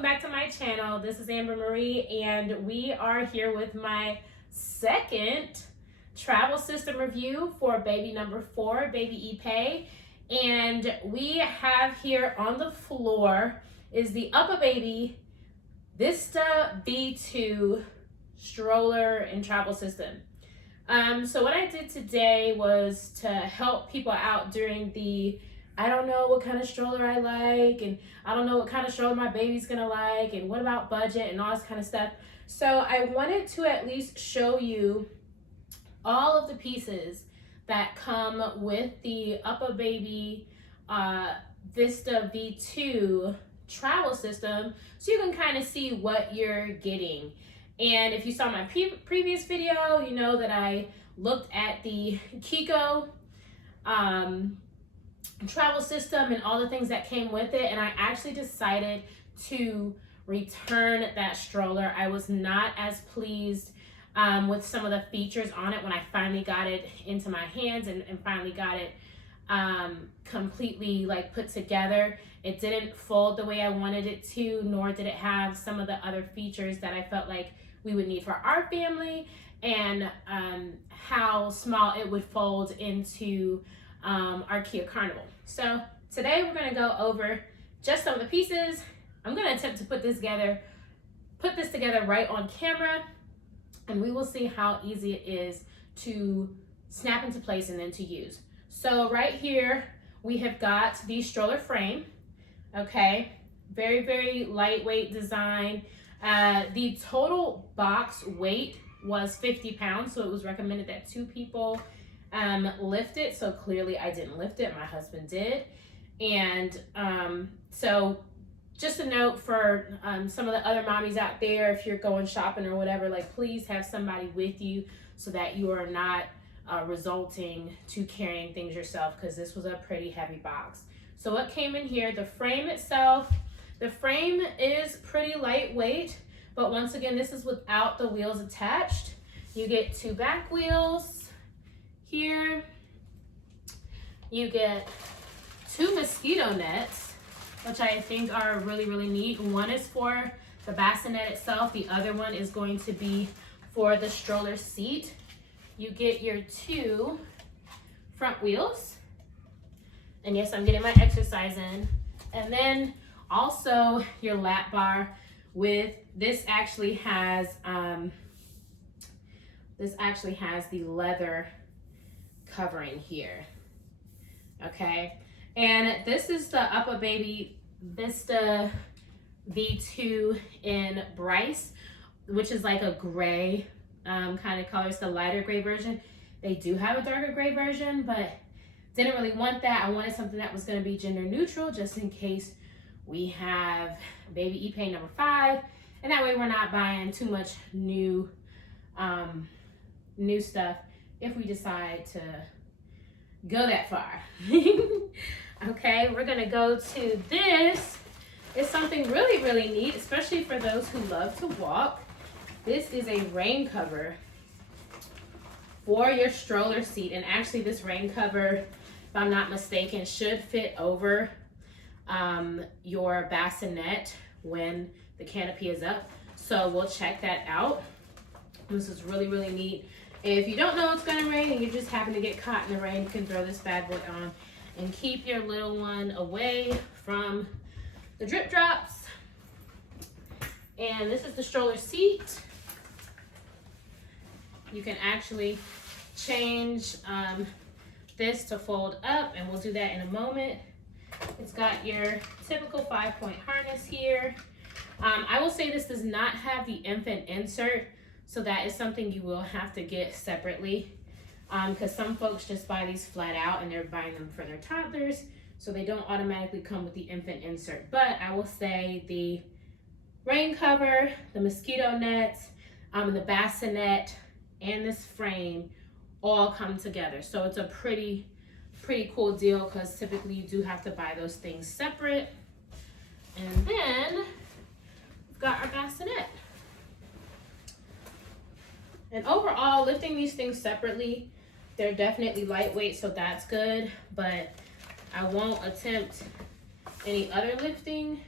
welcome back to my channel. This is Amber Marie, and we are here with my second travel system review for baby number 4, baby UPPABaby. And we have here on the floor is the UPPABaby Vista V2 stroller and travel system. So what I did today was to help people out during the I don't know what kind of stroller I like, and I don't know what kind of stroller my baby's gonna like, and what about budget and all this kind of stuff. So I wanted to at least show you all of the pieces that come with the UPPABaby Vista V2 travel system, so you can kind of see what you're getting. And if you saw my previous video, you know that I looked at the Kiko travel system and all the things that came with it, and I actually decided to return that stroller. I was not as pleased with some of the features on it when I finally got it into my hands and finally got it completely like put together. It didn't fold the way I wanted it to, nor did it have some of the other features that I felt like we would need for our family, and how small it would fold into our Kia Carnival. So today we're going to go over just some of the pieces. I'm going to attempt to put this together right on camera, and we will see how easy it is to snap into place and then to use. So right here we have got the stroller frame. Okay, very, very lightweight design. The total box weight was 50 pounds, so it was recommended that 2 people lift it. So clearly I didn't lift it, my husband did. And so just a note for some of the other mommies out there, if you're going shopping or whatever, like please have somebody with you so that you are not resulting to carrying things yourself, because this was a pretty heavy box. So what came in here, the frame itself, the frame is pretty lightweight, but once again, this is without the wheels attached. You get 2 back wheels here. You get 2 mosquito nets, which I think are really, really neat. One is for the bassinet itself. The other one is going to be for the stroller seat. You get your 2 front wheels. And yes, I'm getting my exercise in. And then also your lap bar with, this actually has the leather covering here. Okay, and this is the UPPABaby Vista V2 in Bryce, which is like a gray kind of color. It's the lighter gray version. They do have a darker gray version, but didn't really want that. I wanted something that was going to be gender neutral, just in case we have baby UPPABaby number 5, and that way we're not buying too much new stuff if we decide to go that far. Okay, we're gonna go to this. It's something really, really neat, especially for those who love to walk. This is a rain cover for your stroller seat, and actually this rain cover, if I'm not mistaken, should fit over your bassinet when the canopy is up. So we'll check that out. This is really, really neat. If you don't know it's gonna rain and you just happen to get caught in the rain, you can throw this bad boy on and keep your little one away from the drip drops. And this is the stroller seat. You can actually change this to fold up, and we'll do that in a moment. It's got your typical 5-point harness here. I will say this does not have the infant insert, so that is something you will have to get separately, because some folks just buy these flat out and they're buying them for their toddlers, so they don't automatically come with the infant insert. But I will say the rain cover, the mosquito nets, the bassinet, and this frame all come together. So it's a pretty cool deal, because typically you do have to buy those things separate. And then we've got our bassinet. And overall, lifting these things separately, they're definitely lightweight, so that's good, but I won't attempt any other lifting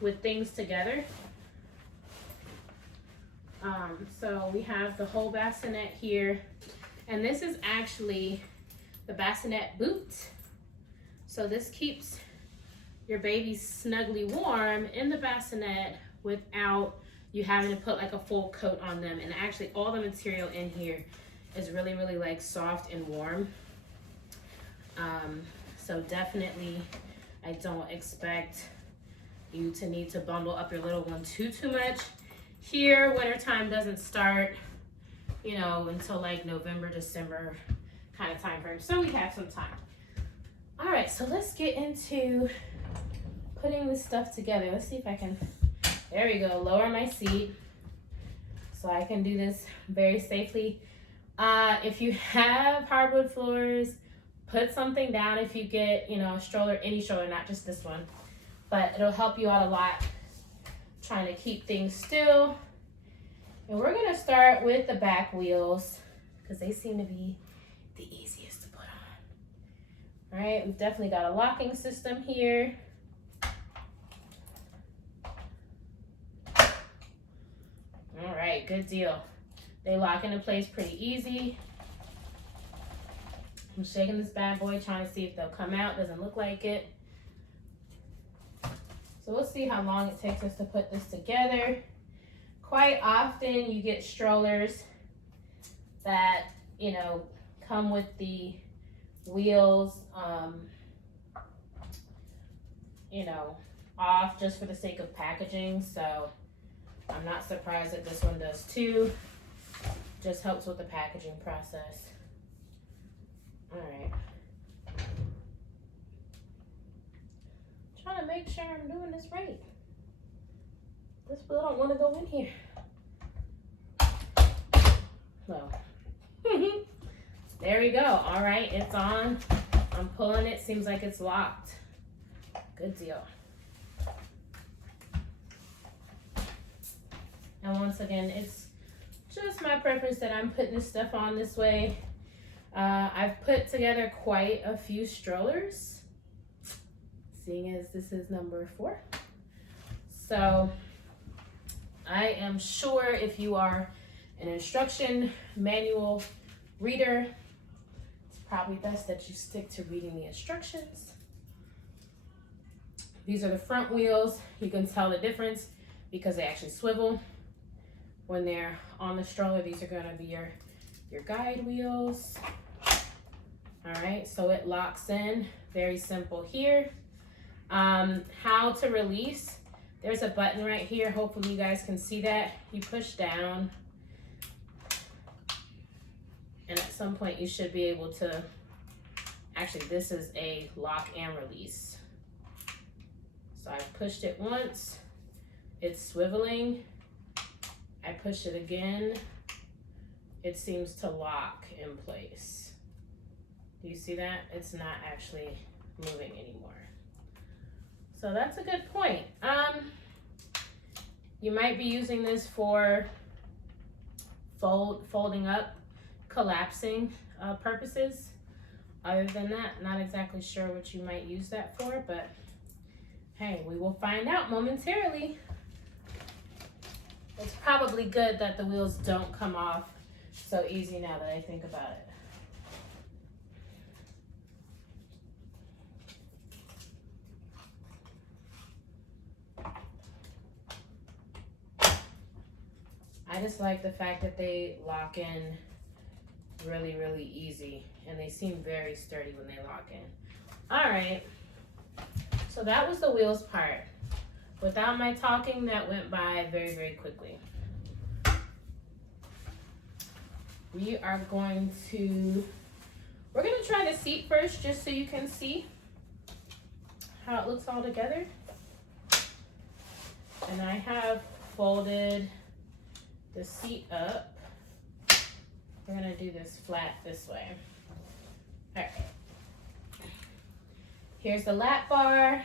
with things together. So we have the whole bassinet here, and this is actually the bassinet boot. So this keeps your baby snugly warm in the bassinet without you having to put like a full coat on them. And actually all the material in here is really, really like soft and warm. So definitely I don't expect you to need to bundle up your little one too much. Here, wintertime doesn't start, you know, until like November, December kind of time frame. So we have some time. All right, so let's get into putting this stuff together. Let's see if I can, there we go, lower my seat so I can do this very safely. If you have hardwood floors, put something down if you get, you know, a stroller, any stroller, not just this one. But it'll help you out a lot trying to keep things still. And we're gonna start with the back wheels because they seem to be the easiest to put on. All right, we've definitely got a locking system here. All right, good deal. They lock into place pretty easy. I'm shaking this bad boy, trying to see if they'll come out. Doesn't look like it. So we'll see how long it takes us to put this together. Quite often you get strollers that, you know, come with the wheels, you know, off just for the sake of packaging. So I'm not surprised that this one does too. Just helps with the packaging process. All right. Trying to make sure I'm doing this right. This wheel don't want to go in here. So, there we go. All right, it's on. I'm pulling it. Seems like it's locked. Good deal. And once again, it's just my preference that I'm putting this stuff on this way. I've put together quite a few strollers, seeing as this is number 4. So I am sure if you are an instruction manual reader, it's probably best that you stick to reading the instructions. These are the front wheels. You can tell the difference because they actually swivel. When they're on the stroller, these are gonna be your guide wheels. All right, so it locks in, very simple here. How to release, there's a button right here. Hopefully you guys can see that. You push down, and at some point you should be able to, actually this is a lock and release. So I pushed it once, it's swiveling. I push it again, it seems to lock in place. Do you see that? It's not actually moving anymore. So that's a good point. You might be using this for folding up, collapsing purposes. Other than that, not exactly sure what you might use that for, but hey, we will find out momentarily. It's probably good that the wheels don't come off so easy now that I think about it. I just like the fact that they lock in really, really easy, and they seem very sturdy when they lock in. All right, so that was the wheels part. Without my talking, that went by very, very quickly. We're going to try the seat first, just so you can see how it looks all together. And I have folded the seat up. We're gonna do this flat this way. All right. Here's the lap bar.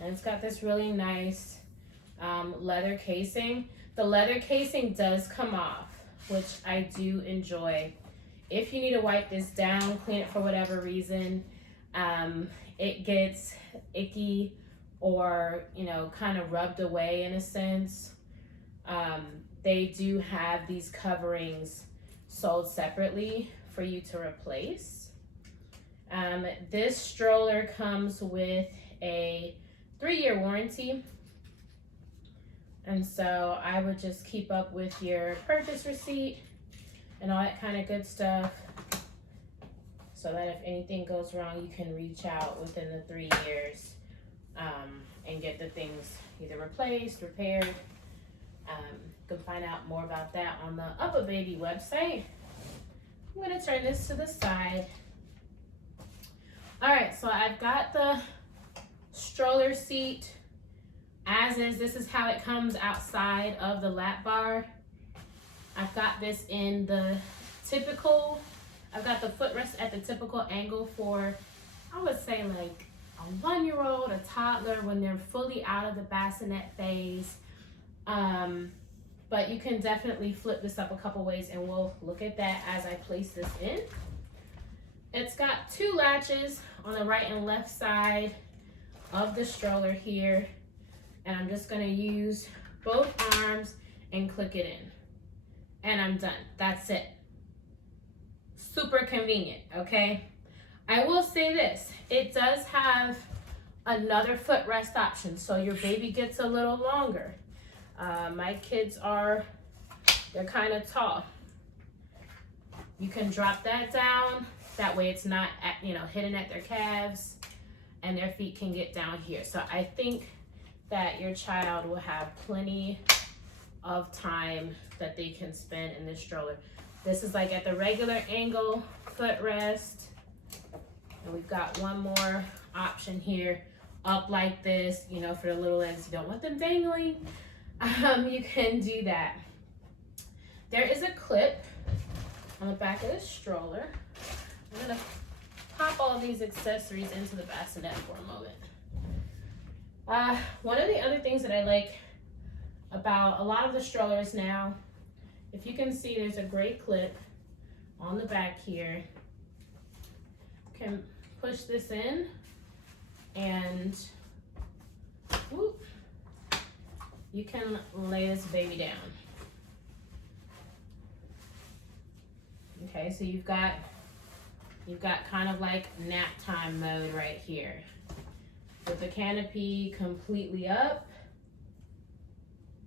And it's got this really nice leather casing. The leather casing does come off, which I do enjoy. If you need to wipe this down, clean it for whatever reason, it gets icky or, you know, kind of rubbed away in a sense, they do have these coverings sold separately for you to replace. This stroller comes with a 3-year warranty. And so I would just keep up with your purchase receipt and all that kind of good stuff, so that if anything goes wrong, you can reach out within the 3 years and get the things either replaced, repaired. You can find out more about that on the UPPABaby website. I'm gonna turn this to the side. All right, so I've got the stroller seat as is. This is how it comes outside of the lap bar. I've got this in the typical, I've got the footrest at the typical angle for, I would say, like a 1-year-old, a toddler, when they're fully out of the bassinet phase. But you can definitely flip this up a couple ways, and we'll look at that as I place this in. It's got 2 latches on the right and left side of the stroller here. And I'm just gonna use both arms and click it in. And I'm done. That's it. Super convenient, okay? I will say this, it does have another footrest option, so your baby gets a little longer. My kids they're kind of tall. You can drop that down, that way it's not hidden at their calves, and their feet can get down here. So I think that your child will have plenty of time that they can spend in this stroller. This is like at the regular angle footrest. And we've got one more option here, up like this, for the little legs. You don't want them dangling. You can do that. There is a clip on the back of this stroller. I'm gonna pop all of these accessories into the bassinet for a moment. One of the other things that I like about a lot of the strollers now, if you can see, there's a gray clip on the back here. You can push this in and whoop, you can lay this baby down. Okay, so you've got kind of like nap time mode right here. With the canopy completely up,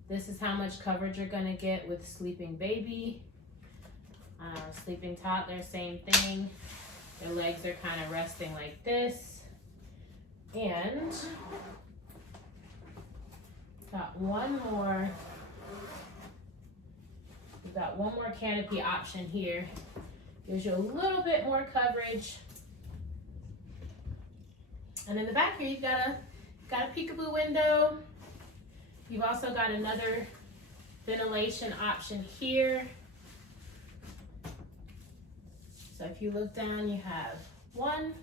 this is how much coverage you're gonna get with sleeping baby. Sleeping toddler, same thing. Their legs are kind of resting like this. And got one more canopy option here. Gives you a little bit more coverage. And in the back here, you've got a peekaboo window. You've also got another ventilation option here. So if you look down, you have one,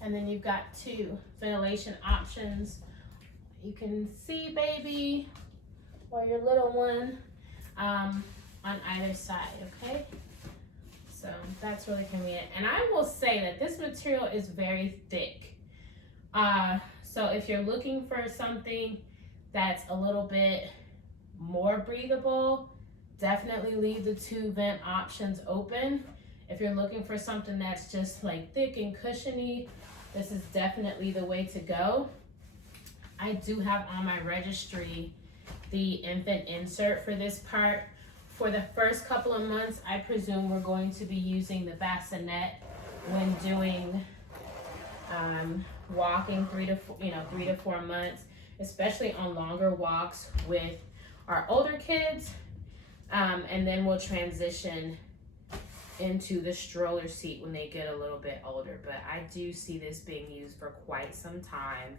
and then you've got 2 ventilation options. You can see baby or your little one on either side, okay? So that's really convenient. And I will say that this material is very thick. So if you're looking for something that's a little bit more breathable, definitely leave the 2 vent options open. If you're looking for something that's just like thick and cushiony, this is definitely the way to go. I do have on my registry the infant insert for this part. For the first couple of months, I presume we're going to be using the bassinet when doing walking 3 to 4 months, especially on longer walks with our older kids. And then we'll transition into the stroller seat when they get a little bit older. But I do see this being used for quite some time.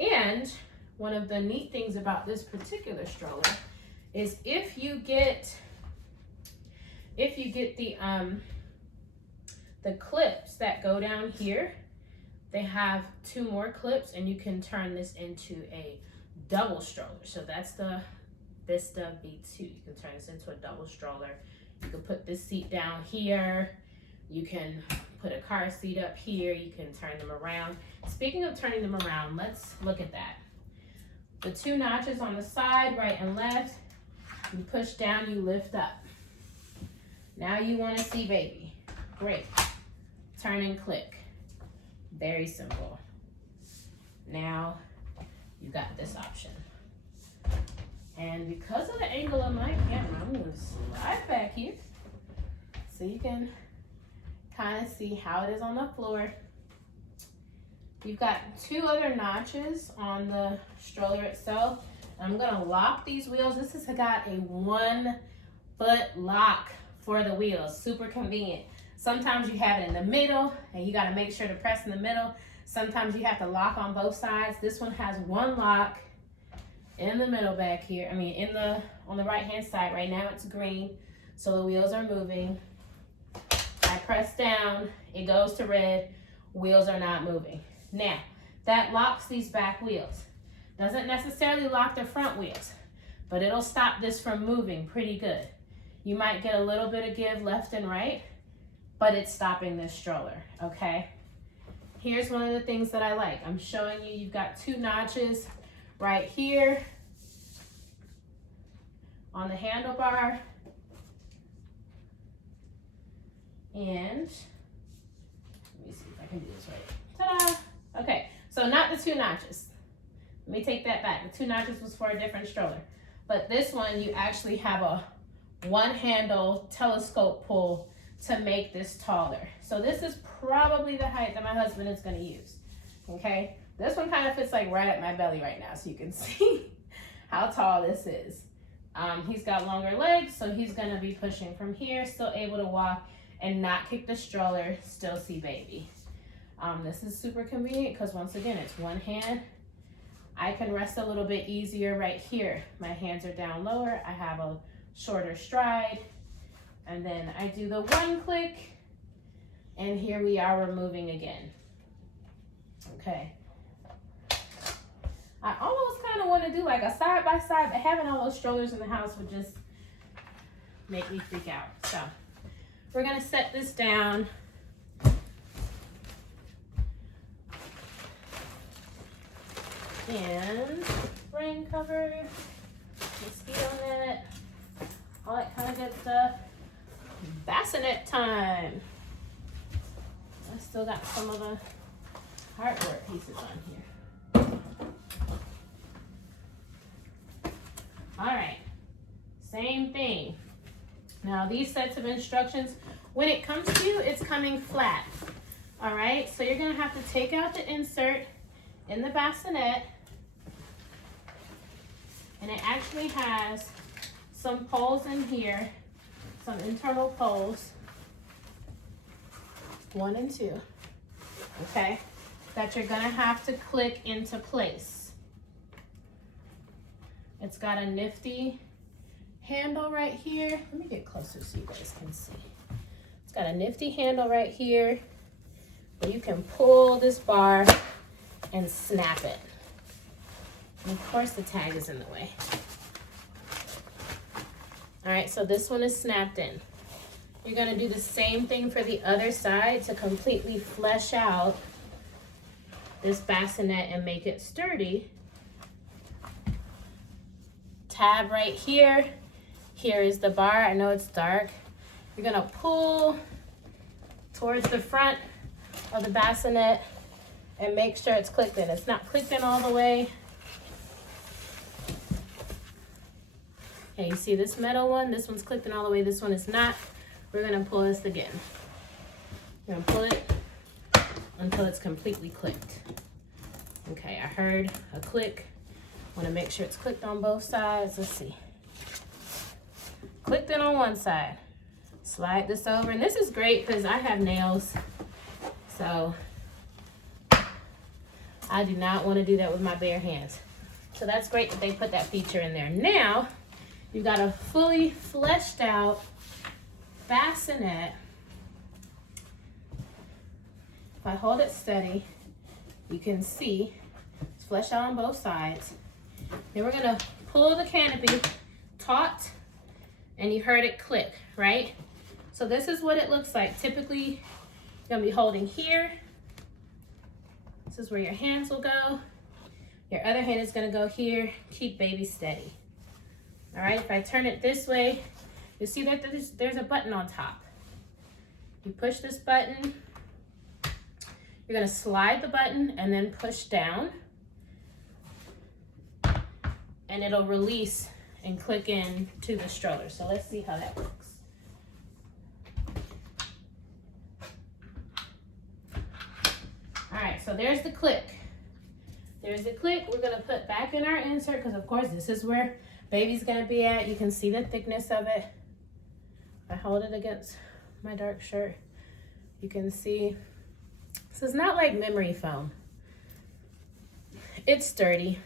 And one of the neat things about this particular stroller is if you get the clips that go down here, they have 2 more clips, and you can turn this into a double stroller. So that's the Vista V2. You can turn this into a double stroller. You can put this seat down here. You can put a car seat up here. You can turn them around. Speaking of turning them around, let's look at that. The 2 notches on the side, right and left, you push down, you lift up. Now you want to see baby. Great. Turn and click. Very simple. Now you got this option. And because of the angle of my camera, I'm going to slide back here so you can kind of see how it is on the floor. You've got 2 other notches on the stroller itself. I'm gonna lock these wheels. This has got a 1-foot lock for the wheels. Super convenient. Sometimes you have it in the middle and you gotta make sure to press in the middle. Sometimes you have to lock on both sides. This one has 1 lock in the middle back here. I mean, on the right hand side. Right now it's green, so the wheels are moving. I press down, it goes to red, wheels are not moving. Now, that locks these back wheels. Doesn't necessarily lock the front wheels, but it'll stop this from moving pretty good. You might get a little bit of give left and right, but it's stopping this stroller, okay? Here's one of the things that I like. I'm showing you, you've got 2 notches right here on the handlebar. And let me see if I can do this right. Ta-da! Okay, so not the 2 notches. Let me take that back. The 2 notches was for a different stroller. But this one, you actually have a 1-handle telescope pull to make this taller. So this is probably the height that my husband is gonna use, okay? This one kind of fits like right at my belly right now, so you can see how tall this is. He's got longer legs, so he's gonna be pushing from here, still able to walk and not kick the stroller, still see baby. This is super convenient because once again, it's 1 hand. I can rest a little bit easier right here. My hands are down lower. I have a shorter stride. And then I do the 1 click, and here we are, we're moving again. Okay. I almost kind of want to do like a side by side, but having all those strollers in the house would just make me freak out. So we're gonna set this down. And rain cover, mosquito net, all that kind of good stuff. Bassinet time. I still got some of the hardware pieces on here. All right, same thing. Now these sets of instructions, when it comes to you, it's coming flat. All right, so you're gonna have to take out the insert in the bassinet, and it actually has some poles in here, some internal poles, 1 and 2, okay, that you're gonna have to click into place. It's got a nifty handle right here. Let me get closer so you guys can see. It's got a nifty handle right here where you can pull this bar and snap it. And of course the tag is in the way. All right, so this one is snapped in. You're gonna do the same thing for the other side to completely flesh out this bassinet and make it sturdy. Tab right here. Here is the bar. I know it's dark. You're gonna pull towards the front of the bassinet and make sure it's clicked in. It's not clicked in all the way. Okay, you see this metal one? This one's clicked in all the way, this one is not. We're gonna pull this again. We're gonna pull it until it's completely clicked. Okay, I heard a click. Wanna make sure it's clicked on both sides. Let's see. Clicked in on one side. Slide this over, and this is great because I have nails, so I do not want to do that with my bare hands. So that's great that they put that feature in there. Now, you've got a fully fleshed out bassinet. If I hold it steady, you can see it's fleshed out on both sides. Then we're gonna pull the canopy taut, and you heard it click, right? So this is what it looks like. Typically, you're gonna be holding here. This is where your hands will go. Your other hand is gonna go here. Keep baby steady. All right, if I turn it this way, you see that there's a button on top. You push this button, you're gonna slide the button and then push down, and it'll release and click in to the stroller. So let's see how that works. All right, so there's the click. There's the click. We're gonna put back in our insert because of course this is where baby's gonna be at. You can see the thickness of it. I hold it against my dark shirt. You can see, this is not like memory foam. It's sturdy,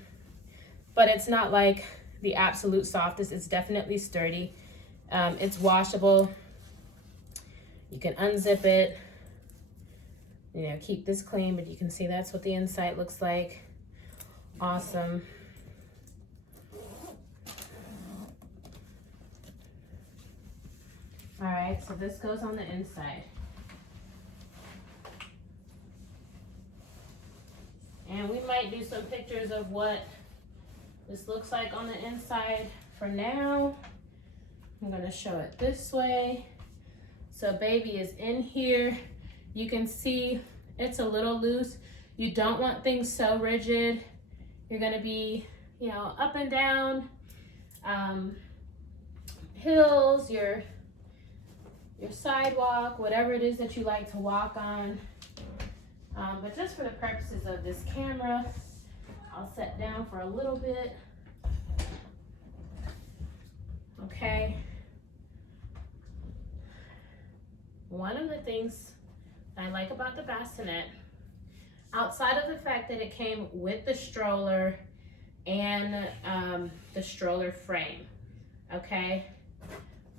but it's not like the absolute softest. It's definitely sturdy. It's washable. You can unzip it, you know, keep this clean, but you can see that's what the inside looks like. Awesome. All right, so this goes on the inside. And we might do some pictures of what this looks like on the inside. For now, I'm gonna show it this way. So baby is in here. You can see it's a little loose. You don't want things so rigid. You're gonna be, you know, up and down, hills, your sidewalk, whatever it is that you like to walk on. But just for the purposes of this camera, I'll sit down for a little bit. Okay. One of the things I like about the Bassinet, outside of the fact that it came with the stroller and the stroller frame, okay?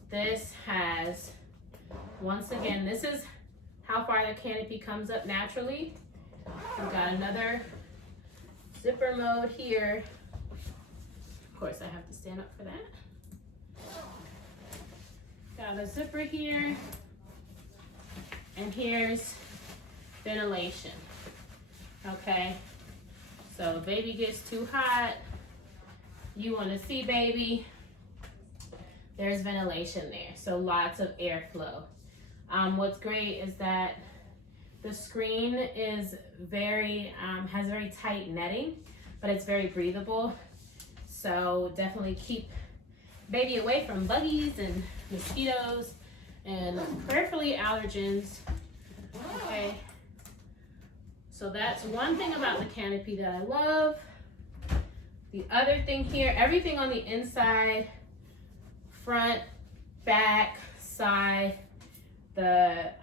This has, once again, this is how far the canopy comes up naturally. We've got another zipper mode here. Of course, I have to stand up for that. Got a zipper here. And here's ventilation. Okay, so baby gets too hot, you want to see baby, there's ventilation there, so lots of airflow. What's great is that the screen is very, has very tight netting, but it's very breathable. So definitely keep baby away from buggies and mosquitoes and prayerfully allergens. Okay. So that's one thing about the canopy that I love. The other thing here, everything on the inside, front, back, side, the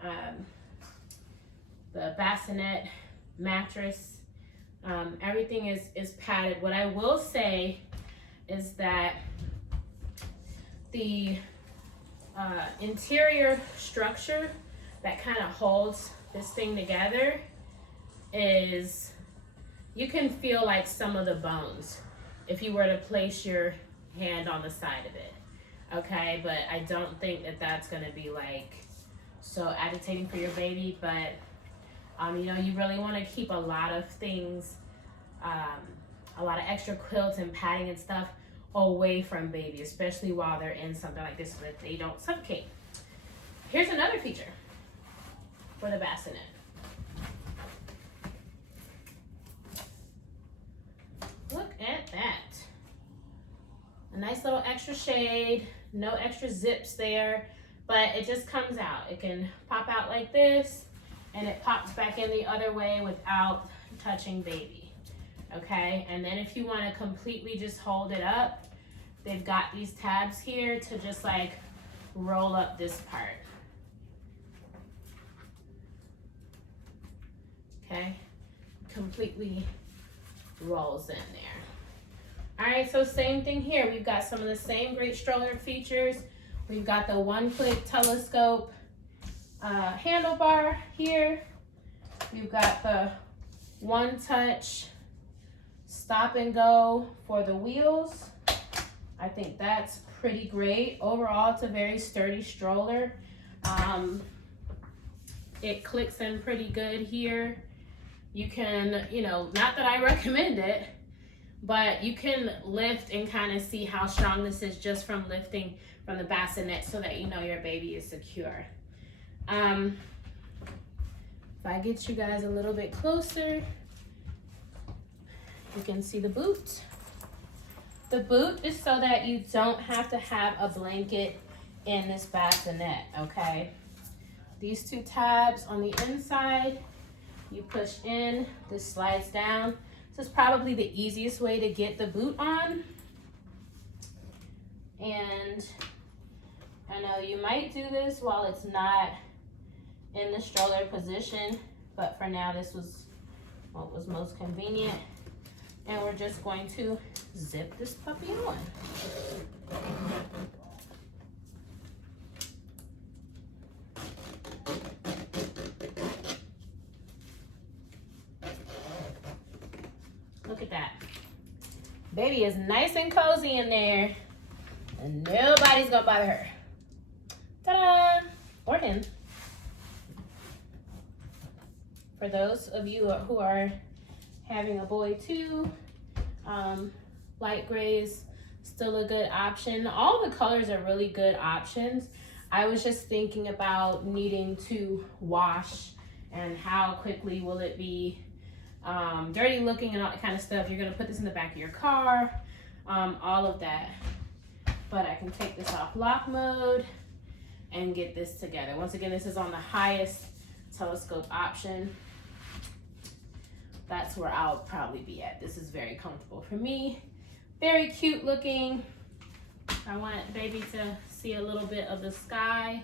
bassinet mattress, everything is padded. What I will say is that the interior structure that kind of holds this thing together is, you can feel like some of the bones if you were to place your hand on the side of it, okay? But I don't think that that's gonna be like so agitating for your baby, but you know, you really wanna keep a lot of things, a lot of extra quilts and padding and stuff away from baby, especially while they're in something like this so that they don't suffocate. Here's another feature for the bassinet. Look at that. A nice little extra shade, no extra zips there, but it just comes out. It can pop out like this, and it pops back in the other way without touching baby, okay? And then if you wanna completely just hold it up, they've got these tabs here to just like roll up this part. Okay, completely rolls in there. All right, so same thing here. We've got some of the same great stroller features. We've got the one-click telescope handlebar here. We've got the one-touch stop and go for the wheels. I think that's pretty great. Overall, it's a very sturdy stroller. It clicks in pretty good here. You can, you know, not that I recommend it, but you can lift and kind of see how strong this is just from lifting from the bassinet so that you know your baby is secure. If I get you guys a little bit closer, you can see the boot. The boot is so that you don't have to have a blanket in this bassinet, okay? These two tabs on the inside, you push in, this slides down. This is probably the easiest way to get the boot on. And I know you might do this while it's not in the stroller position, but for now this was what was most convenient. And we're just going to zip this puppy on. Look at that. Baby is nice and cozy in there, and nobody's gonna bother her. Ta-da! Or him. For those of you who are having a boy too, light grays still a good option. All the colors are really good options. I was just thinking about needing to wash and how quickly will it be dirty looking and all that kind of stuff. You're gonna put this in the back of your car, all of that. But I can take this off lock mode and get this together. Once again, this is on the highest telescope option. That's where I'll probably be at. This is very comfortable for me. Very cute looking. I want baby to see a little bit of the sky.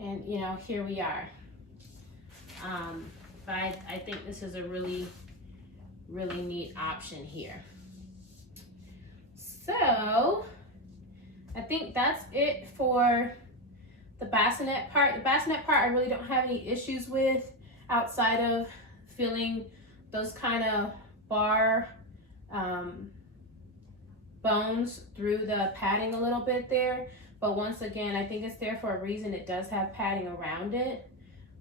And you know, here we are. But I think this is a really, really neat option here. So I think that's it for the bassinet part. The bassinet part I really don't have any issues with outside of feeling those kind of bar bones through the padding a little bit there. But once again, I think it's there for a reason. It does have padding around it.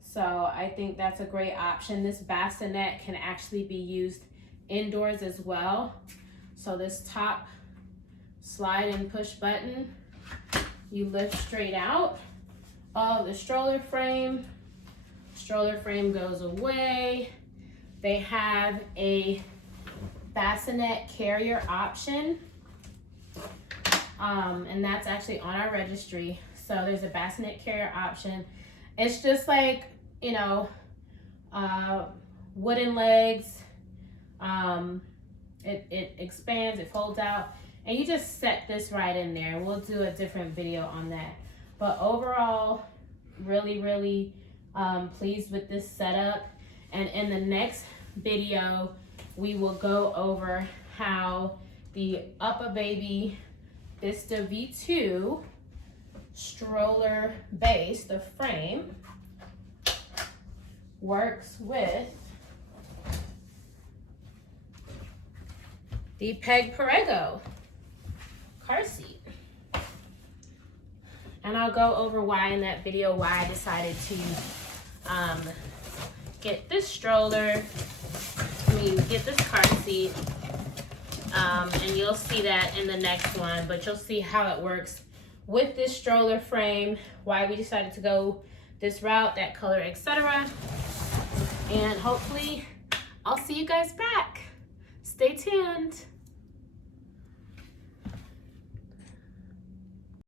So I think that's a great option. This bassinet can actually be used indoors as well. So this top slide and push button, you lift straight out of the stroller frame. Stroller frame goes away. They have a Bassinet Carrier option, and that's actually on our registry. So there's a Bassinet Carrier option. It's just like, you know, wooden legs. It expands, it folds out, and you just set this right in there. We'll do a different video on that. But overall, really, really pleased with this setup. And in the next video, we will go over how the UPPABaby Vista V2 stroller base, the frame, works with the Peg Perego car seat. And I'll go over why in that video, why I decided to get this stroller, get this car seat, and you'll see that in the next one, but you'll see how it works with this stroller frame, why we decided to go this route, that color, etc. And hopefully I'll see you guys back. Stay tuned.